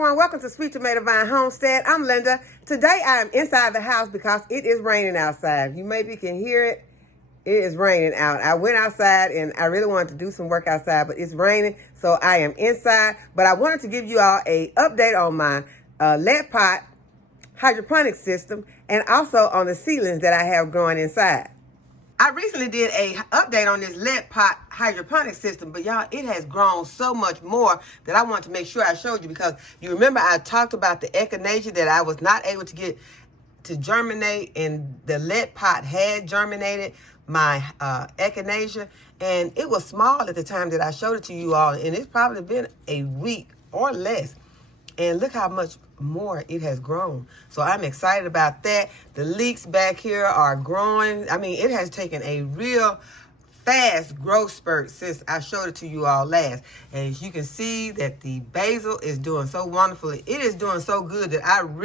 everyone, welcome to Sweet Tomato Vine Homestead. I'm Linda. Today I am inside the house because it is raining outside. You maybe can hear it. It is raining out. I went outside and I really wanted to do some work outside, but it's raining, so I am inside. But I wanted to give you all an update on my LetPot hydroponic system and also on the seedlings that I have growing inside. I recently did a update on this LetPot hydroponic system, but y'all, it has grown so much more that I want to make sure I showed you, because you remember I talked about the echinacea that I was not able to get to germinate, and the LetPot had germinated my echinacea, and it was small at the time that I showed it to you all, and it's probably been a week or less. And look how much more it has grown. So I'm excited about that. The leeks back here are growing. I mean, it has taken a real fast growth spurt since I showed it to you all last. And as you can see that the basil is doing so wonderfully. It is doing so good that I'm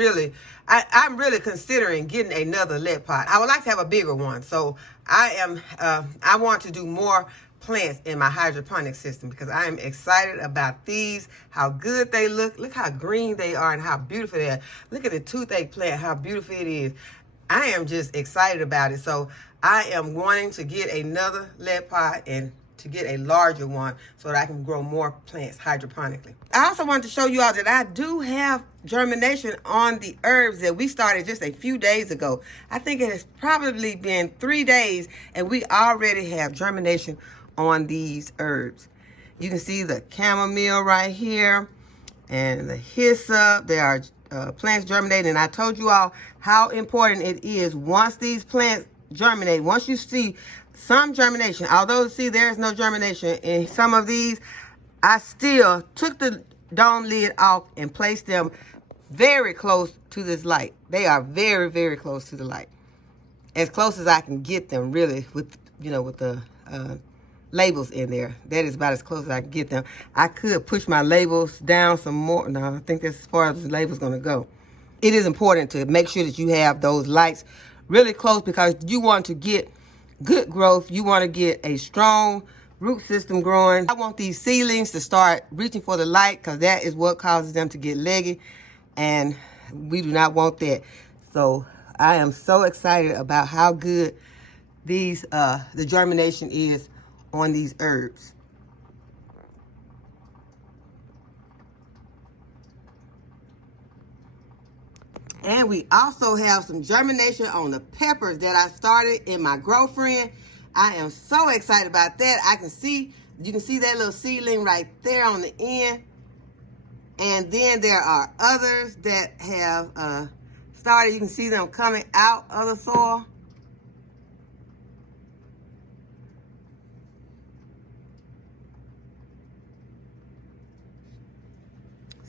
really considering getting another LetPot. I would like to have a bigger one. So I want to do more plants in my hydroponic system because I am excited about these, how good they look. Look how green they are and how beautiful they are. Look at the toothache plant, how beautiful it is. I am just excited about it. So I am wanting to get another LetPot and to get a larger one so that I can grow more plants hydroponically. I also wanted to show you all that I do have germination on the herbs that we started just a few days ago. I think it has probably been 3 days and we already have germination on these herbs. You can see the chamomile right here and the HISEA. There are plants germinating, and I told you all how important it is once these plants germinate. Once you see some germination, although see there's no germination in some of these, I still took the dome lid off and placed them very close to this light. They are very, very close to the light, as close as I can get them, really, with with the labels in there. That is about as close as I can get them. I could push my labels down some more. No, I think that's as far as the label's going to go. It is important to make sure that you have those lights really close because you want to get good growth. You want to get a strong root system growing. I want these seedlings to start reaching for the light because that is what causes them to get leggy, and we do not want that. So I am so excited about how good these the germination is on these herbs. And we also have some germination on the peppers that I started in my Growfriend. I am so excited about that. You can see that little seedling right there on the end. And then there are others that have started. You can see them coming out of the soil.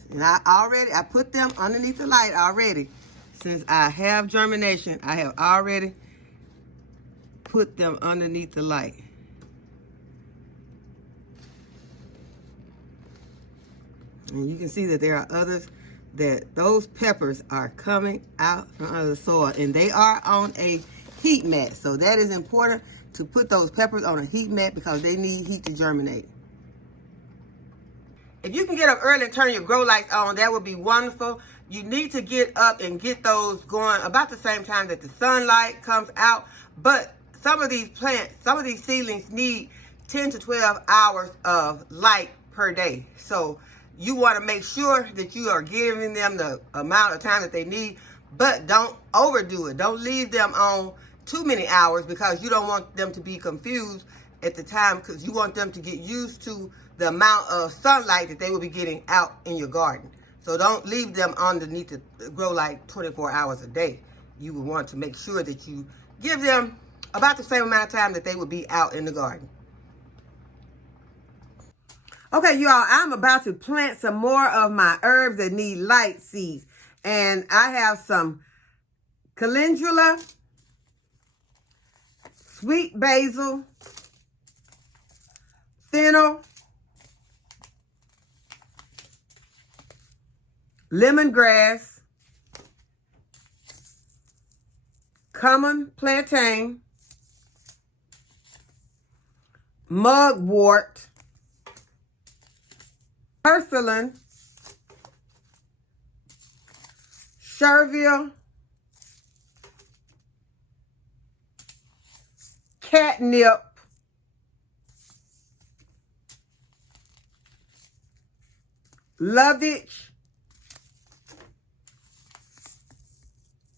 And I put them underneath the light already. Since I have germination, I have already put them underneath the light. And you can see that there are others that those peppers are coming out from under the soil, and they are on a heat mat. So that is important to put those peppers on a heat mat because they need heat to germinate. If you can get up early and turn your grow lights on, that would be wonderful. You need to get up and get those going about the same time that the sunlight comes out. But some of these plants, some of these seedlings need 10 to 12 hours of light per day. So you want to make sure that you are giving them the amount of time that they need, but don't overdo it. Don't leave them on too many hours because you don't want them to be confused at the time, because you want them to get used to the amount of sunlight that they will be getting out in your garden. So don't leave them underneath the grow light 24 hours a day. You will want to make sure that you give them about the same amount of time that they will be out in the garden. Okay, y'all, I'm about to plant some more of my herbs that need light seeds. And I have some calendula, sweet basil, fennel, lemongrass, common plantain, mugwort, purslane, Chervil, catnip, lovage.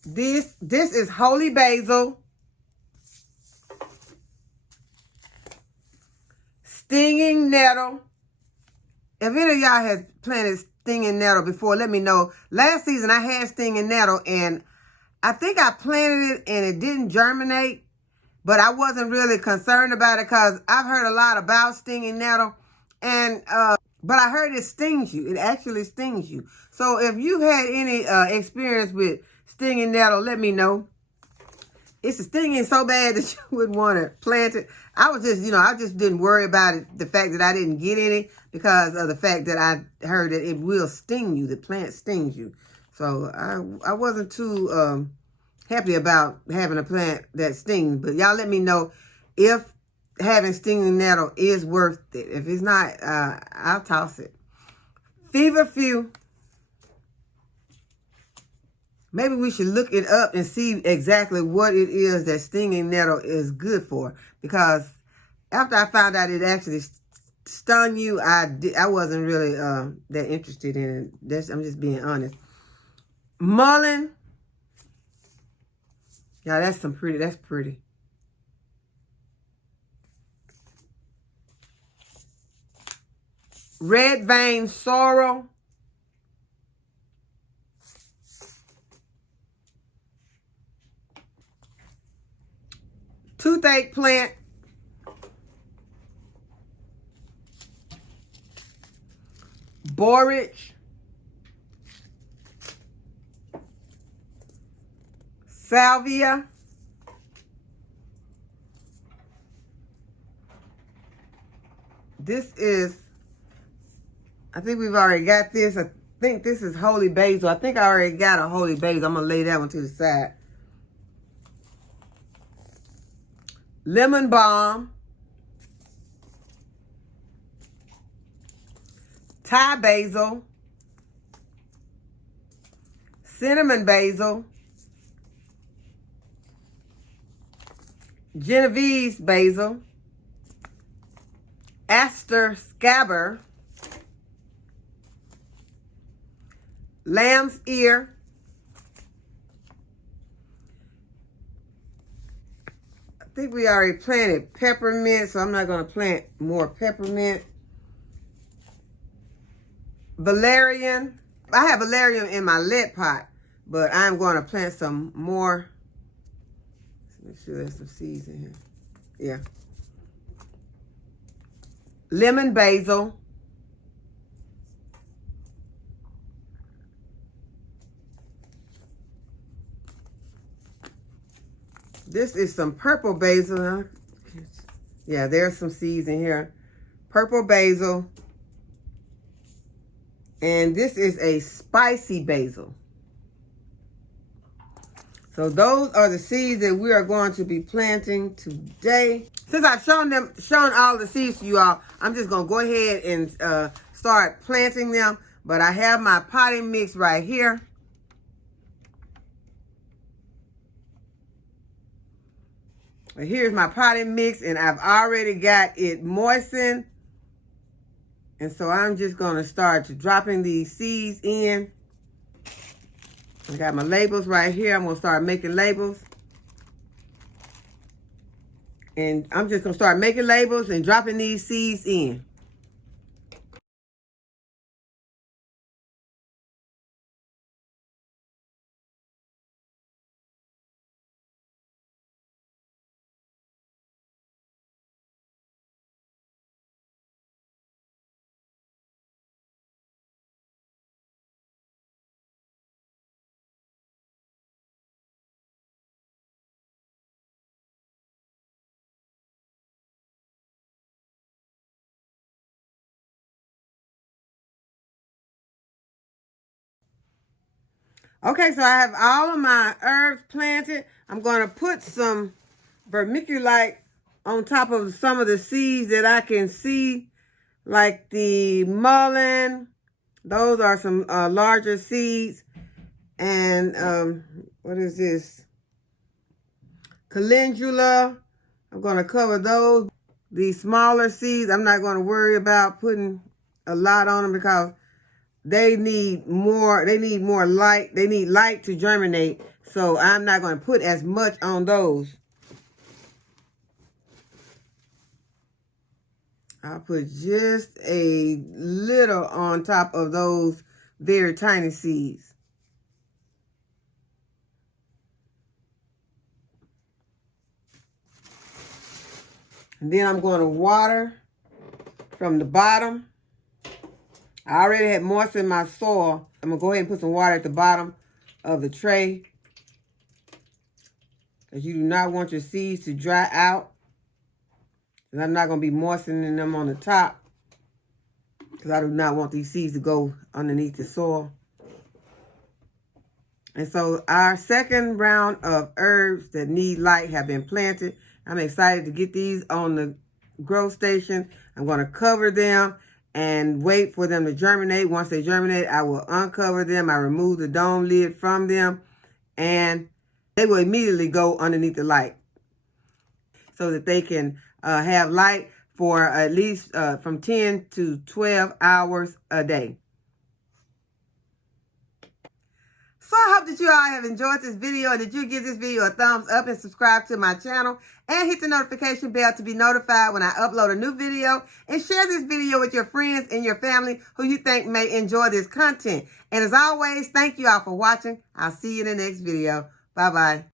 This is holy basil, stinging nettle. If any of y'all has planted stinging nettle before, let me know. Last season I had stinging nettle and I think I planted it and it didn't germinate, but I wasn't really concerned about it because I've heard a lot about stinging nettle, and but I heard it stings you. It actually stings you. So if you've had any experience with stinging nettle, let me know. It's stinging so bad that you wouldn't want to plant it. I was just, I just didn't worry about it, the fact that I didn't get any, because of the fact that I heard that it will sting you. The plant stings you. So I wasn't too happy about having a plant that stings. But y'all let me know if having stinging nettle is worth it. If it's not, I'll toss it. Feverfew. Maybe we should look it up and see exactly what it is that stinging nettle is good for. Because after I found out it actually stung you, I wasn't really that interested in it. I'm just being honest. Mullein. Yeah, that's pretty. Red vein sorrel. Toothache plant. Borage. Salvia. This is, I think we've already got this. I think this is holy basil. I think I already got a holy basil. I'm going to lay that one to the side. Lemon balm. Thai basil. Cinnamon basil. Genovese basil. Aster scabbard. Lamb's ear. I think we already planted peppermint, so I'm not going to plant more peppermint. Valerian. I have valerian in my LetPot, but I'm going to plant some more. Make sure there's some seeds in here. Yeah. Lemon basil. This is some purple basil. Yeah, there's some seeds in here. Purple basil. And this is a spicy basil. So those are the seeds that we are going to be planting today. Since I've shown all the seeds to you all, I'm just going to go ahead and start planting them. But I have my potting mix right here. Here's my potting mix, and I've already got it moistened. And so I'm just going to start dropping these seeds in. I got my labels right here. I'm going to start making labels. And I'm just going to start making labels and dropping these seeds in. Okay, so I have all of my herbs planted. I'm going to put some vermiculite on top of some of the seeds that I can see, like the mullein. Those are some larger seeds. and what is this? Calendula. I'm going to cover those. These smaller seeds, I'm not going to worry about putting a lot on them because they need more light. They need light to germinate. So I'm not going to put as much on those. I'll put just a little on top of those very tiny seeds. And then I'm going to water from the bottom. I already had moistened my soil. I'm going to go ahead and put some water at the bottom of the tray, because you do not want your seeds to dry out. And I'm not going to be moistening them on the top, because I do not want these seeds to go underneath the soil. And so our second round of herbs that need light have been planted. I'm excited to get these on the grow station. I'm going to cover them and wait for them to germinate. Once they germinate, I will uncover them. I remove the dome lid from them, and they will immediately go underneath the light so that they can have light for at least from 10 to 12 hours a day. So I hope that you all have enjoyed this video and that you give this video a thumbs up and subscribe to my channel and hit the notification bell to be notified when I upload a new video, and share this video with your friends and your family who you think may enjoy this content. And as always, thank you all for watching. I'll see you in the next video. Bye-bye.